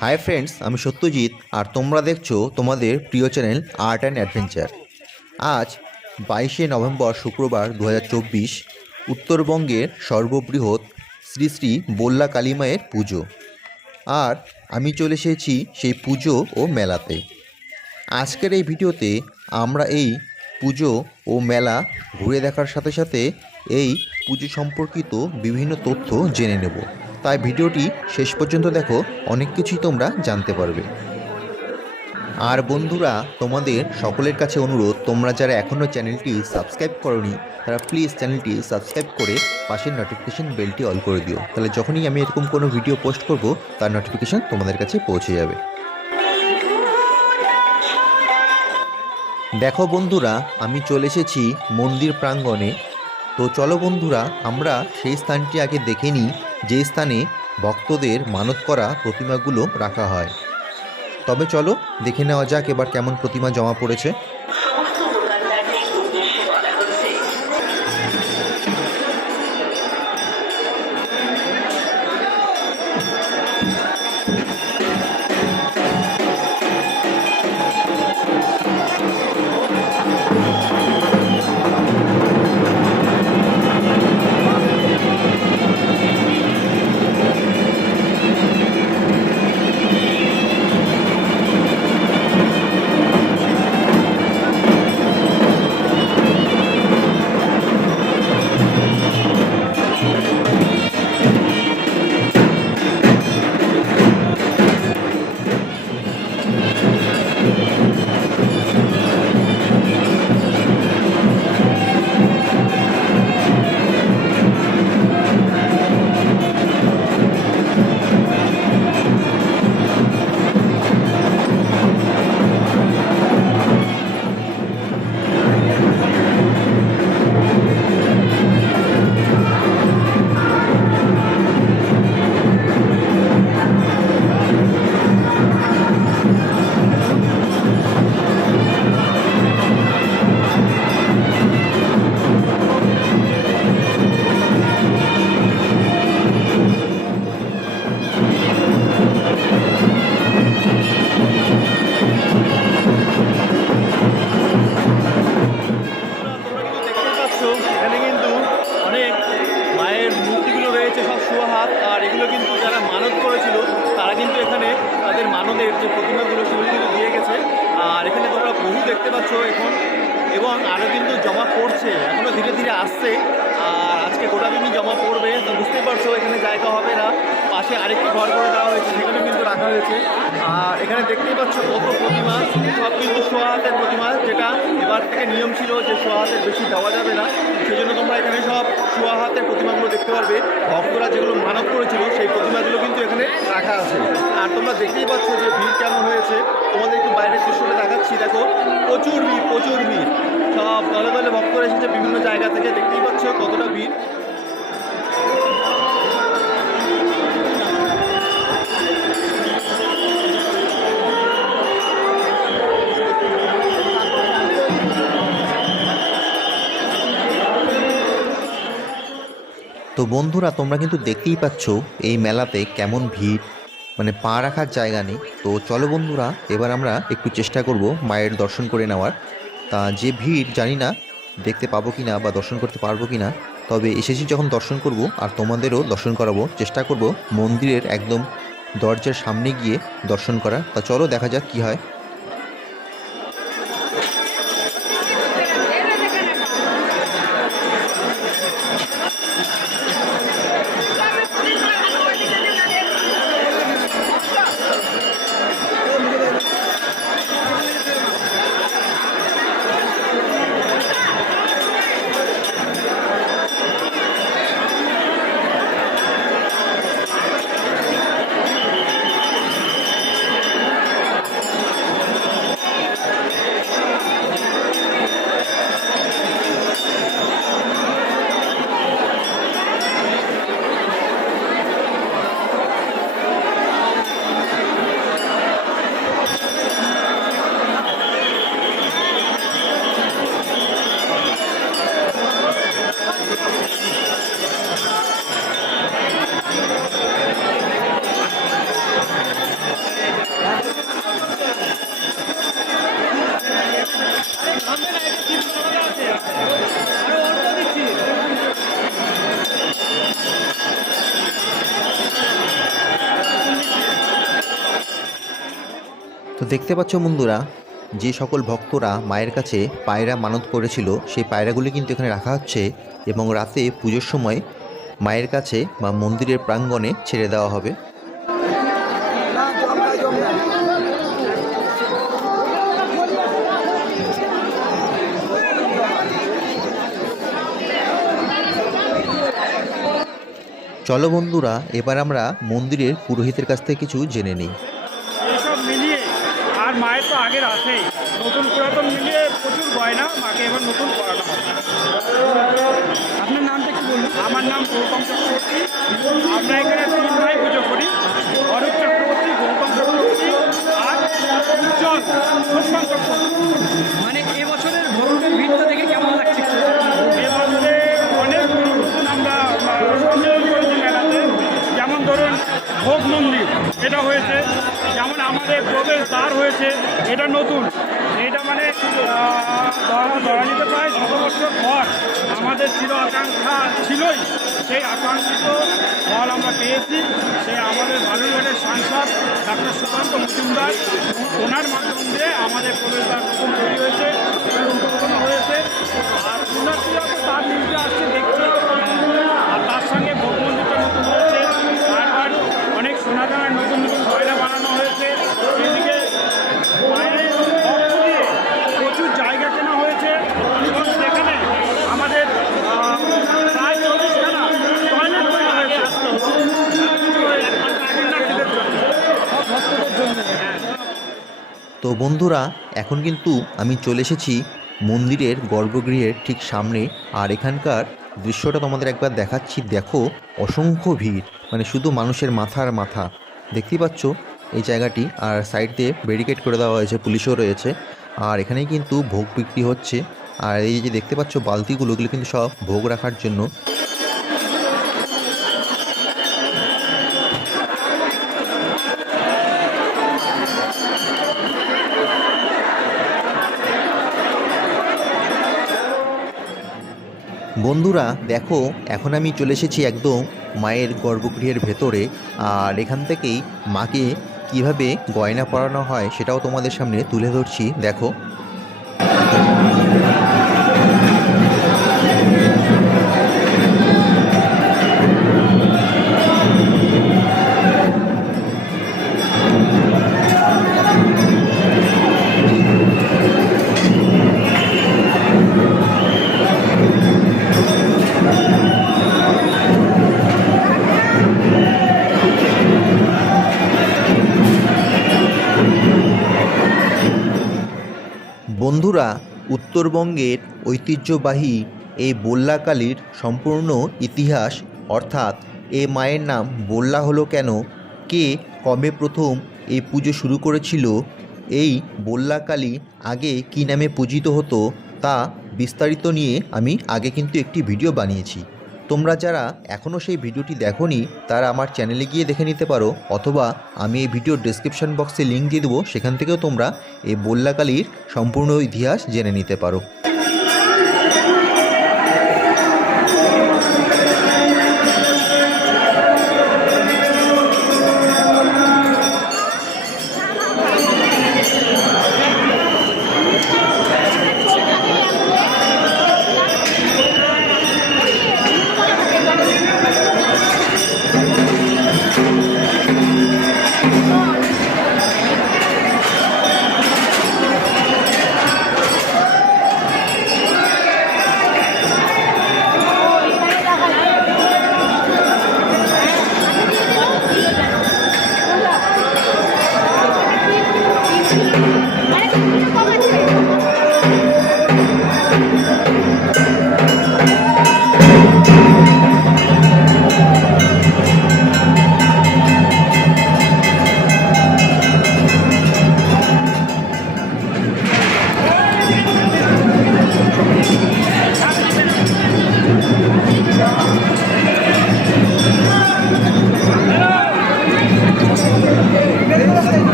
Hi friends আমি সত্যজিৎ আর তোমরা দেখছ তোমাদের প্রিয় চ্যানেল আর্ট অ্যান্ড অ্যাডভেঞ্চার আজ বাইশে নভেম্বর শুক্রবার দু হাজার চব্বিশ, উত্তরবঙ্গের সর্ববৃহৎ শ্রী শ্রী বল্লা কালীমায়ের পুজো। আর আমি চলে এসেছি সেই পুজো ও মেলাতে। আজকের এই ভিডিওতে আমরা এই পুজো ও মেলা ঘুরে দেখার সাথে সাথে এই পুজো সম্পর্কিত বিভিন্ন তথ্য জেনে নেব। তাই ভিডিওটি শেষ পর্যন্ত দেখো, অনেক কিছুই তোমরা জানতে পারবে। আর বন্ধুরা, তোমাদের সকলের কাছে অনুরোধ, তোমরা যারা এখনও চ্যানেলটি সাবস্ক্রাইব করনি, তারা প্লিজ চ্যানেলটি সাবস্ক্রাইব করে পাশের নোটিফিকেশন বেলটি অল করে দিও। তাহলে যখনই আমি এরকম কোনো ভিডিও পোস্ট করব, তার নোটিফিকেশন তোমাদের কাছে পৌঁছে যাবে। দেখো বন্ধুরা, আমি চলে এসেছি মন্দির প্রাঙ্গণে। তো চলো বন্ধুরা, আমরা সেই স্থানটি আগে দেখে নিই, যে স্থানে ভক্তদের মানত করা প্রতিমাগুলো রাখা হয়। তবে চলো দেখে নেওয়া যাক এবার কেমন প্রতিমা জমা পড়েছে। ধীরে আসছে। আর আজকে গোটা দিনই জমা পড়বে, তো বুঝতেই পারছ, এখানে জায়গা হবে না। পাশে আরেকটি ঘর করে দেওয়া হয়েছে সেখানে কিন্তু রাখা হয়েছে। আর এখানে দেখতেই পাচ্ছ কত প্রতিমা, সব কিন্তু সোহাতের প্রতিমা, যেটা এবার থেকে নিয়ম ছিল যে সোহাতের বেশি দেওয়া যাবে না। সেই জন্য তোমরা এখানে সব সোহাতের প্রতিমাগুলো দেখতে পারবে। ভক্তরা যেগুলো মানব করেছিল, সেই প্রতিমাগুলো কিন্তু এখানে রাখা আছে। আর তোমরা দেখতেই পাচ্ছ যে ভিড় কেমন হয়েছে। তোমাদের একটু বাইরের দৃশ্যটা দেখাচ্ছি, দেখো। প্রচুর ভিড় প্রচুর ভিড়। সব দলে দলে ভক্তরা এসেছে বিভিন্ন জায়গা থেকে, দেখতেই পাচ্ছ কতটা ভিড়। তো বন্ধুরা, তোমরা কিন্তু দেখতেই পাচ্ছ এই মেলাতে কেমন ভিড় মানে পা রাখার জায়গা নেই। তো চলো বন্ধুরা, এবার আমরা একটু চেষ্টা করব মায়ের দর্শন করে নেওয়ার। তা যে ভিড়, জানি না দেখতে পাবো কি না বা দর্শন করতে পারব কি না তবে এসেছি যখন দর্শন করব আর তোমাদেরও দর্শন করাবো, চেষ্টা করব মন্দিরের একদম দরজার সামনে গিয়ে দর্শন করা তা চলো দেখা যাক কি হয়। দেখতে পাচ্ছ বন্ধুরা যে সকল ভক্তরা মায়ের কাছে পায়রা মানত করেছিল, সেই পায়রাগুলি কিন্তু এখানে রাখা হচ্ছে এবং রাতে পুজোর সময় মায়ের কাছে বা মন্দিরের প্রাঙ্গণে ছেড়ে দেওয়া হবে। চলো বন্ধুরা, এবার আমরা মন্দিরের পুরোহিতের কাছ থেকে কিছু জেনে নিই। আর মায়ের তো আগের আছেই। নতুন পুরাতন মিলিয়ে প্রচুর গয়না মাকে এবার নতুন করানো হবে। আপনার নামটা কি বলুন। আমার নাম গৌতম চক্রবর্তী। আমরা এখানে তিন ভাই পুজো করি অরূপ চক্রবর্তী গৌতম চক্রবর্তী আর উজ্জ্বল সন্মান চক্রবর্তী। মানে এবছরের ভক্তের ভিড়টা দেখে কেমন লাগছে এবারে অনেক নতুন আমরা সম্মেলন করেছি মেলাতে। যেমন ধরুন ভোগ মন্দির এটা হয়েছে। আমাদের প্রবেশ দ্বার হয়েছে, এটা নতুন। এটা মানে ধরা প্রায় শত বছর পর আমাদের চির আকাঙ্ক্ষা ছিলই। সেই আকাঙ্ক্ষিত ফল আমরা পেয়েছি। সে আমাদের বালুরঘাটের সাংসদ ডাক্তার সুকান্ত মজুমদার, ওনার মাধ্যম দিয়ে আমাদের প্রবেশদ্বার নতুন তৈরি হয়েছে হয়েছে। তো বন্ধুরা, এখন কিন্তু আমি চলে এসেছি মন্দিরের গর্ভগৃহের ঠিক সামনে, আর এখানকার দৃশ্যটা তোমাদের একবার দেখাচ্ছি। দেখো, অসংখ্য ভিড় মানে শুধু মানুষের মাথার মাথা। দেখতেই পাচ্ছ এই জায়গাটি, আর সাইড দিয়ে ব্যারিকেড করে দেওয়া হয়েছে, পুলিশও রয়েছে। আর এখানেই কিন্তু ভোগ বিক্রি হচ্ছে। আর এই যে দেখতে পাচ্ছ, বালতিগুলো, ওগুলো কিন্তু সব ভোগ রাখার জন্য। বন্ধুরা, দেখো, এখন আমি চলে এসেছি একদম মায়ের গর্ভগৃহের ভেতরে, আর এখান থেকেই মাকে কীভাবে গয়না পরানো হয় সেটাও তোমাদের সামনে তুলে ধরছি। দেখো বন্ধুরা, উত্তরবঙ্গের ঐতিহ্যবাহী এই বল্লাকালীর সম্পূর্ণ ইতিহাস, অর্থাৎ এ মায়ের নাম বল্লা হলো কেন? কে কবে প্রথম এই পুজো শুরু করেছিল? এই বল্লাকালী আগে কি নামে পূজিত হতো? তা বিস্তারিত নিয়ে আমি আগে কিন্তু একটি ভিডিও বানিয়েছি। তোমরা যারা এখনও সেই ভিডিওটি দেখোনি, তারা আমার চ্যানেলে গিয়ে দেখে নিতে পারো, অথবা আমি এই ভিডিওর ডেসক্রিপশন বক্সে লিঙ্ক দিয়ে দেবো, সেখান থেকেও তোমরা এই বল্লাকালীর সম্পূর্ণ ইতিহাস জেনে নিতে পারো।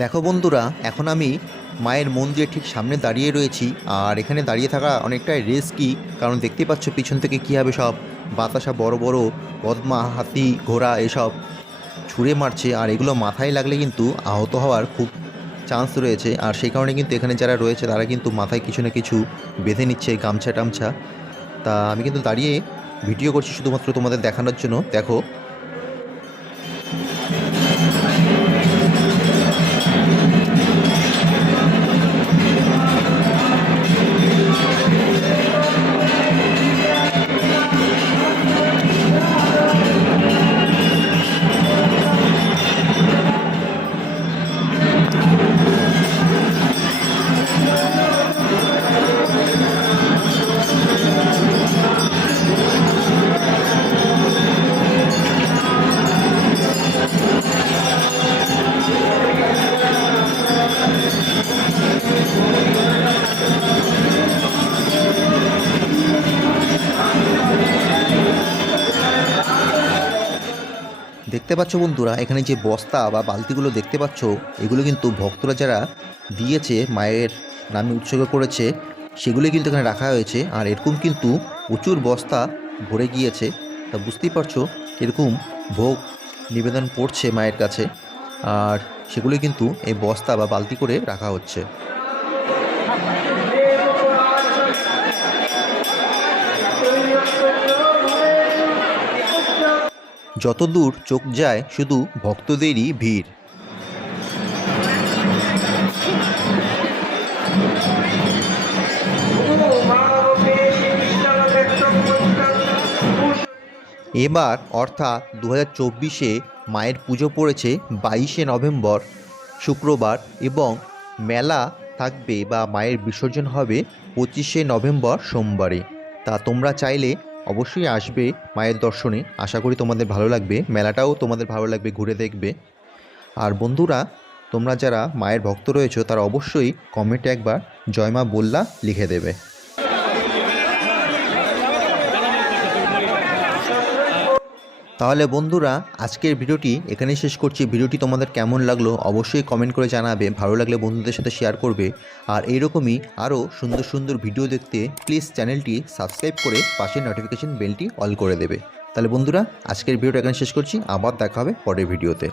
দেখো বন্ধুরা, এখন আমি মায়ের মন্দিরের ঠিক সামনে দাঁড়িয়ে রয়েছি, আর এখানে দাঁড়িয়ে থাকা অনেকটাই রিস্কি কারণ দেখতে পাচ্ছ পিছন থেকে কী হবে সব। বাতাসা বড় বড়, পদ্মা, হাতি, ঘোড়া এসব ছুঁড়ে মারছে, আর এগুলো মাথায় লাগলে কিন্তু আহত হওয়ার খুব চান্স রয়েছে, আর সেই কারণে কিন্তু এখানে যারা রয়েছে, তারা কিন্তু মাথায় কিছু না কিছু বেঁধে নিচ্ছে গামছা টামছা তা আমি কিন্তু দাঁড়িয়ে ভিডিও করছি শুধুমাত্র তোমাদের দেখানোর জন্য। দেখো দেখতে পাচ্ছ বন্ধুরা, এখানে যে বস্তা বা বালতিগুলো দেখতে পাচ্ছ, এগুলো কিন্তু ভক্তরা যারা দিয়েছে, মায়ের নামে উৎসর্গ করেছে, সেগুলো কিন্তু এখানে রাখা হয়েছে। আর এরকম কিন্তু প্রচুর বস্তা ভরে গিয়েছে। তা বুঝতেই পারছ এরকম ভোগ নিবেদন পড়ছে মায়ের কাছে। আর সেগুলো কিন্তু এই বস্তা বা বালতি করে রাখা হচ্ছে। যত দূর চোখ যায়, শুধু ভক্তদেরই ভিড়। এবার, অর্থাৎ দু চব্বিশে মায়ের পুজো পড়েছে বাইশে নভেম্বর, শুক্রবার এবং মেলা থাকবে বা মায়ের বিসর্জন হবে পঁচিশে নভেম্বর সোমবারে। তা তোমরা চাইলে অবশ্যই আসবে মায়ের দর্শনে। আশা করি তোমাদের ভালো লাগবে। মেলাটাও তোমাদের ভালো লাগবে, ঘুরে দেখবে। আর বন্ধুরা, তোমরা যারা মায়ের ভক্ত রয়েছো, তারা অবশ্যই কমেন্টে একবার জয়মা বল্লা লিখে দেবে। তাহলে বন্ধুরা, আজকের ভিডিওটি এখানেই শেষ করছি। ভিডিওটি তোমাদের কেমন লাগল অবশ্যই কমেন্ট করে জানাবে, ভালো লাগলে বন্ধুদের সাথে শেয়ার করবে। আর এইরকমই আরও সুন্দর সুন্দর ভিডিও দেখতে প্লিজ চ্যানেলটি সাবস্ক্রাইব করে পাশের নোটিফিকেশন বেলটি অল করে দেবে। তাহলে বন্ধুরা, আজকের ভিডিওটা এখানে শেষ করছি। আবার দেখা হবে পরের ভিডিওতে